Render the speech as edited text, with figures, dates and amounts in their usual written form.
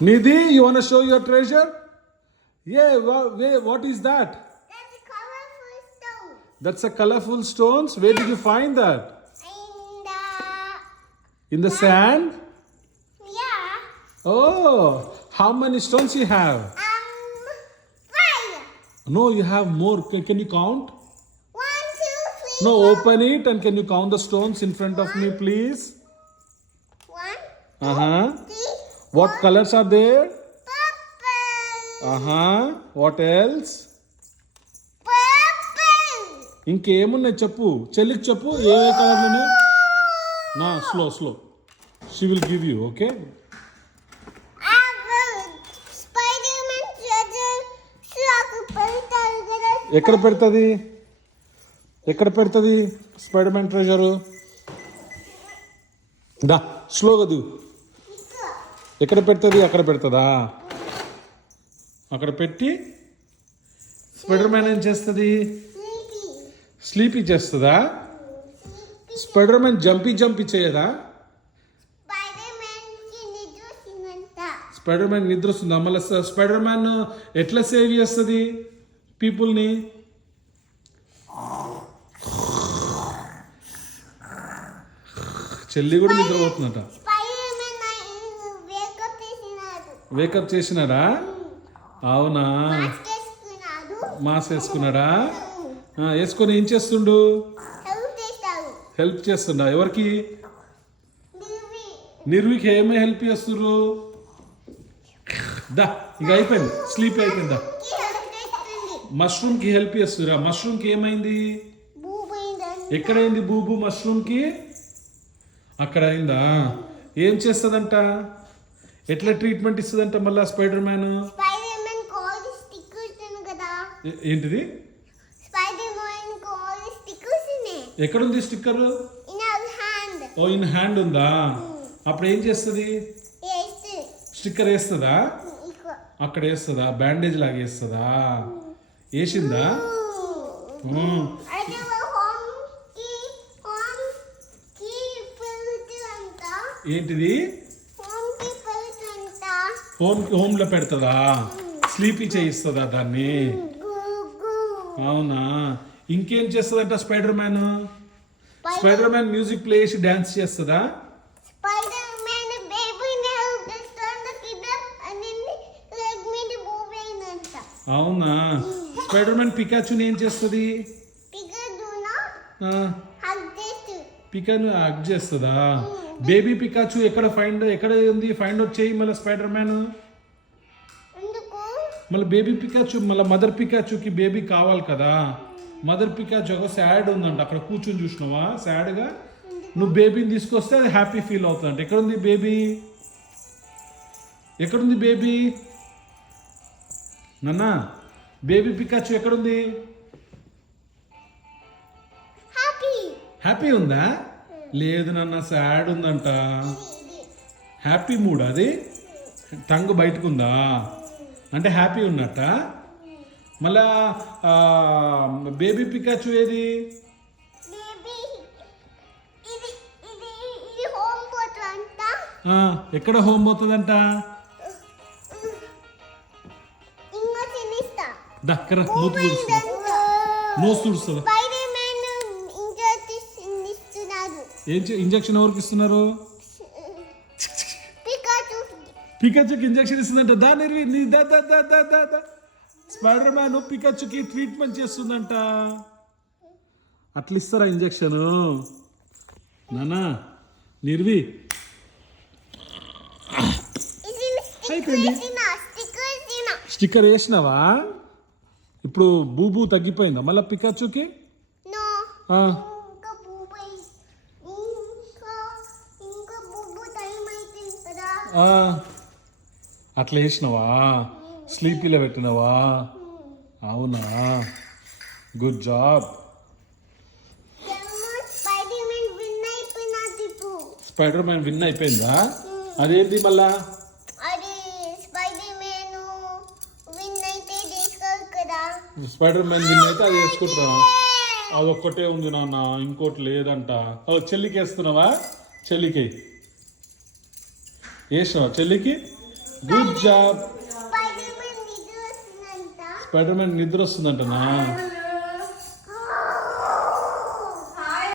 Nidhi, you want to show your treasure? Yeah, what is that? That's a colorful stone. That's a colorful stones. Where did you find that? In the sand? Yeah. Oh, how many stones you have? 5. No, you have more. Can you count? 1, 2, 3. No, open it and can you count the stones in front of me, please? 1, Uh-huh. 3. What colors are there? Purple. Uh-huh. What else? Purple. ఇంకేమున్నాయి చెప్పు చెల్లికి చెప్పు ఏ కలర్లు ఉన్నాయి నా slow she will give you okay Spider-Man treasure షాకు పెడతారు కదా. ఎక్కడ పెడుతుంది స్పైడర్ మ్యాన్ ట్రెజరు దా స్లోగా దిగు ఎక్కడ పెడుతుంది అక్కడ పెడుతుందా అక్కడ పెట్టి స్పైడర్ మ్యాన్ ఏం చేస్తుంది స్లీపీ చేస్తుందా స్పైడర్ మ్యాన్ జంపీ చేయదా స్పైడర్ మ్యాన్ నిద్ర వస్తుందా మళ్ళీ స్పైడర్ మ్యాన్ ఎట్లా సేవ్ చేస్తుంది పీపుల్ని చెల్లి కూడా నిద్రపోతుందట వేకప్ చేసినాడా అవునా మాస్ వేసుకున్నాడా వేసుకొని ఏం చేస్తుండు హెల్ప్ చేస్తుండా ఎవరికి నిర్వికి ఏమే హెల్ప్ చేస్తుర్రు దా ఇక అయిపోయింది స్లీప్ అయిపోయిందా మష్రూమ్కి హెల్ప్ చేస్తురా మష్రూమ్కి ఏమైంది ఎక్కడైంది బూబు మష్రూమ్కి అక్కడ అయిందా ఏం చేస్తుందంట ఎట్లా ట్రీట్మెంట్ ఇస్తుందంట మళ్ళా స్పైడర్ మ్యాన్ ఏంటిది ఎక్కడుంది స్టిక్కర్ ఓ ఇన్ హ్యాండ్ ఉందా అప్పుడు ఏం చేస్తుంది స్టిక్కర్ వేస్తుందా అక్కడ వేస్తుందా బ్యాండేజ్ లాగా వేస్తుందా వేసిందా ఏంటిది హోమ్లో పెడుతుందా స్లీపీ చేయిస్తుందా దాన్ని అవునా ఇంకేం చేస్తుందంట స్పైడర్ మ్యాన్ మ్యూజిక్ ప్లే చేసి డాన్స్ చేస్తుందా అవునా స్పైడర్ మ్యాన్ పికాచుని ఏం చేస్తుంది పికాను హగ్ చేస్తుందా బేబీ పికాచు ఎక్కడ ఉంది ఫైండ్ అవుట్ చేయి మళ్ళీ స్పైడర్ మ్యాన్ మళ్ళీ బేబీ పికాచు మళ్ళీ మదర్ పికాచుకి బేబీ కావాలి కదా మదర్ పికాచు ఒక సాడ్ ఉందంట అక్కడ కూర్చొని చూసినావా సాడ్గా నువ్వు బేబీని తీసుకొస్తే అది హ్యాపీ ఫీల్ అవుతుందంట ఎక్కడుంది బేబీ నాన్న బేబీ పికాచు ఎక్కడుంది హ్యాపీ ఉందా లేదు నాన్న సాడ్ ఉందంట హ్యాపీ మూడ్ అది టంగ్ బయటకు ఉందా అంటే హ్యాపీ ఉన్నట్ట మళ్ళా బేబీ పికాచు ఏది ఎక్కడ హోమ్ పోతుందంట దగ్గర మూత తుడుస్తుందా నోస్ తుడుస్తుందా ఇంజక్షన్ ఎవరికి ఇస్తున్నారు పికాచుకి ఇంజక్షన్ ఇస్తుందంట దా నిర్వి స్పైడర్ మ్యాన్ పికాచుకి ట్రీట్మెంట్ చేస్తుందంట అట్లా ఇస్తారా ఇంజక్షన్ నానా నిర్వి అయిపోయింది స్టిక్కర్ వేసినావా ఇప్పుడు బూబు తగ్గిపోయిందా మళ్ళీ పికాచుకి అట్లా వేసినావా స్లీపీలో పెట్టినావా అవునా good job spider man win అయిపోయిందా అదేంటి మళ్ళా స్పైడర్ మ్యాన్ విన్ అయితే అది వేసుకుంటున్నా అదొక్కటే ఉంది నాన్న ఇంకోటి లేదంట చెల్లికి వేస్తున్నావా చెల్లికి వేసినావా చెల్లికి గుడ్ జాబ్. స్పైడర్ మ్యాన్ నిద్ర వస్తుందంట. స్పైడర్ మ్యాన్ నిద్ర వస్తుందంటనా?